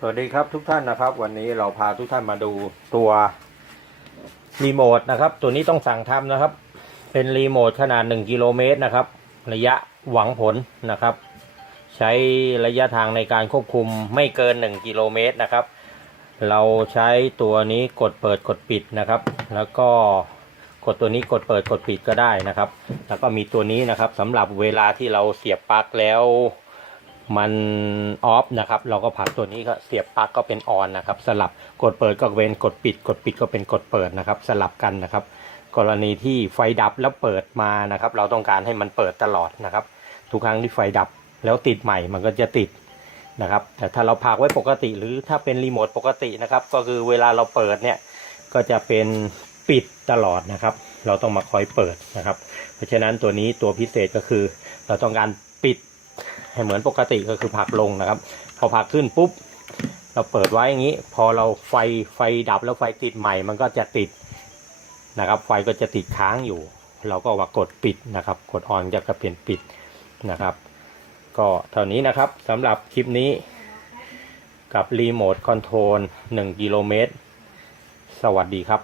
สวัสดีครับทุกท่านนะครับ วันนี้เราพาทุกท่านมาดูตัวรีโมทนะครับ ตัวนี้ต้องสั่งทำนะครับ เป็นรีโมทขนาด 1 กิโลเมตรนะครับ ระยะหวังผลนะครับ ใช้ระยะทางในการควบคุมไม่เกิน 1 กิโลเมตรนะครับ เราใช้ตัวนี้กดเปิดกดปิดนะครับ แล้วก็กดตัวนี้กดเปิดกดปิดก็ได้นะครับ แล้วก็มีตัวนี้นะครับสำหรับเวลาที่เราเสียบปลั๊กแล้ว มันออฟนะครับ เราก็ผักตัวนี้ก็เสียบปลั๊กก็เป็นออนนะครับ สลับกดเปิดก็เป็นกดปิด กดปิดก็เป็นกดเปิดนะครับ สลับกันนะครับ กรณีที่ไฟดับแล้วเปิดมานะครับ เราต้องการให้มันเปิดตลอดนะครับ ทุกครั้งที่ไฟดับแล้วติดใหม่มันก็จะติดนะครับ แต่ถ้าเราพักไว้ปกติหรือถ้าเป็นรีโมทปกตินะครับ ก็คือเวลาเราเปิดเนี่ยก็จะเป็นปิดตลอดนะครับ เราต้องมาคอยเปิดนะครับ เพราะฉะนั้นตัวนี้ตัวพิเศษก็คือ เราต้องการปิด เหมือนปกติก็คือผักลงนะครับ พอผักขึ้นปุ๊บ เราเปิดไว้อย่างนี้ พอเราไฟไฟดับแล้วไฟติดใหม่ มันก็จะติดนะครับ ไฟก็จะติดค้างอยู่ เราก็ว่ากดปิดนะครับ กดออนจะกระเปลี่ยนปิดนะครับ ก็เท่านี้นะครับสำหรับคลิปนี้ กับรีโมทคอนโทรล1กิโลเมตรสวัสดีครับ